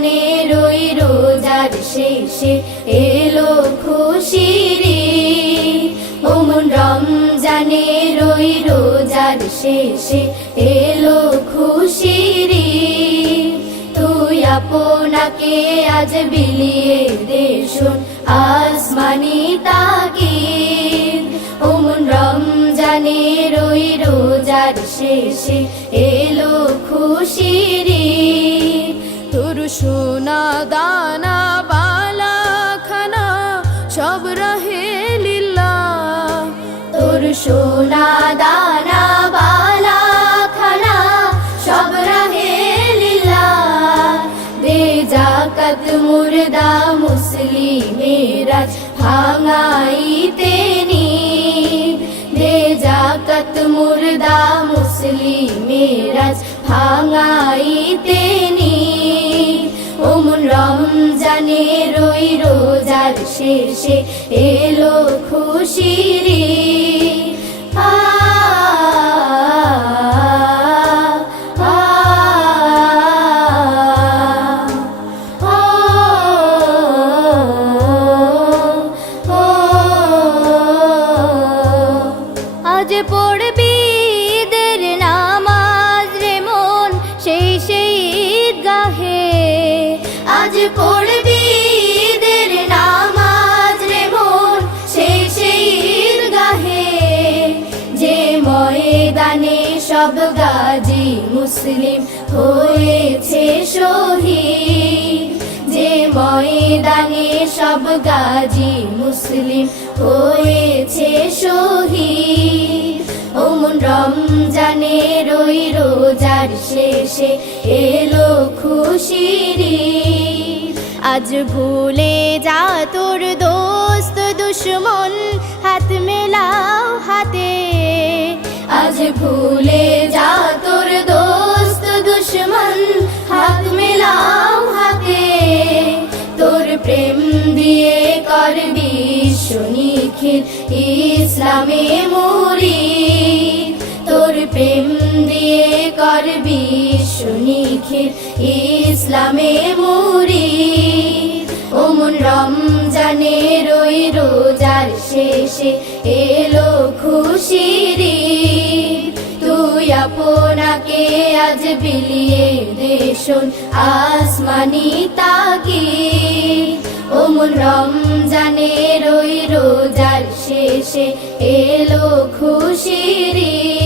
রমজানের ওই রোজার শেষে এলো খুশির ঈদ। ও মন রমজানের ওই রোজার শেষে এলো খুশির ঈদ। তুই আপনাকে আজ বিলিয়ে দে শোন আসমানি তাকিদ। ও মন রমজানের ওই রোজার শেষে এলো খুশির ঈদ। তোর সোনা দানা বালা খানা সব রহে লিল্লাহ। তোর সোনা দানা বালা খানা সব রহে লিল্লাহ। দে যাকাত মুর্দা মুসলিমেরা ভাঙাইতে নিদ। দে যাকাত মুর্দা মুসলিমেরা ভাঙাইতে নিদ। ও মন রমজানের ওই রোজার শেষে এলো খুশির ঈদ। আজ পড়বি ঈদের নামাজ রে মন সেই সেই ঈদগাহে। আজ পড়বি ঈদের নামাজ রে মন সেই সেই ঈদগাহে। যে ময়দানে সব গাজী মুসলিম হয়েছে শহীদ। যে ময়দানে সব গাজী মুসলিম হয়েছে শহীদ। ও মন রমজানের ওই রোজার শেষে এলো খুশির ঈদ। আজ ভুলে যা তোর দোস্ত দুশ্মন হাত মেলাও হাতে। আজ ভুলে যা তোর দোস্ত দুশ্মন হাত মেলাও হাতে। তোর প্রেম দিয়ে করবি নিখিল ইসলামে মুরিদ। তোর প্রেম দিয়ে করবি নিখিল ইসলামে মুরিদ। ও মন রমজানের ওই রোজার শেষে এলো খুশির ঈদ। তুই আপনাকে আজ বিলিয়ে দে শোন আসমানি তাকিদ। ও মন রমজানের ওই রোজার শেষে এলো খুশির ঈদ।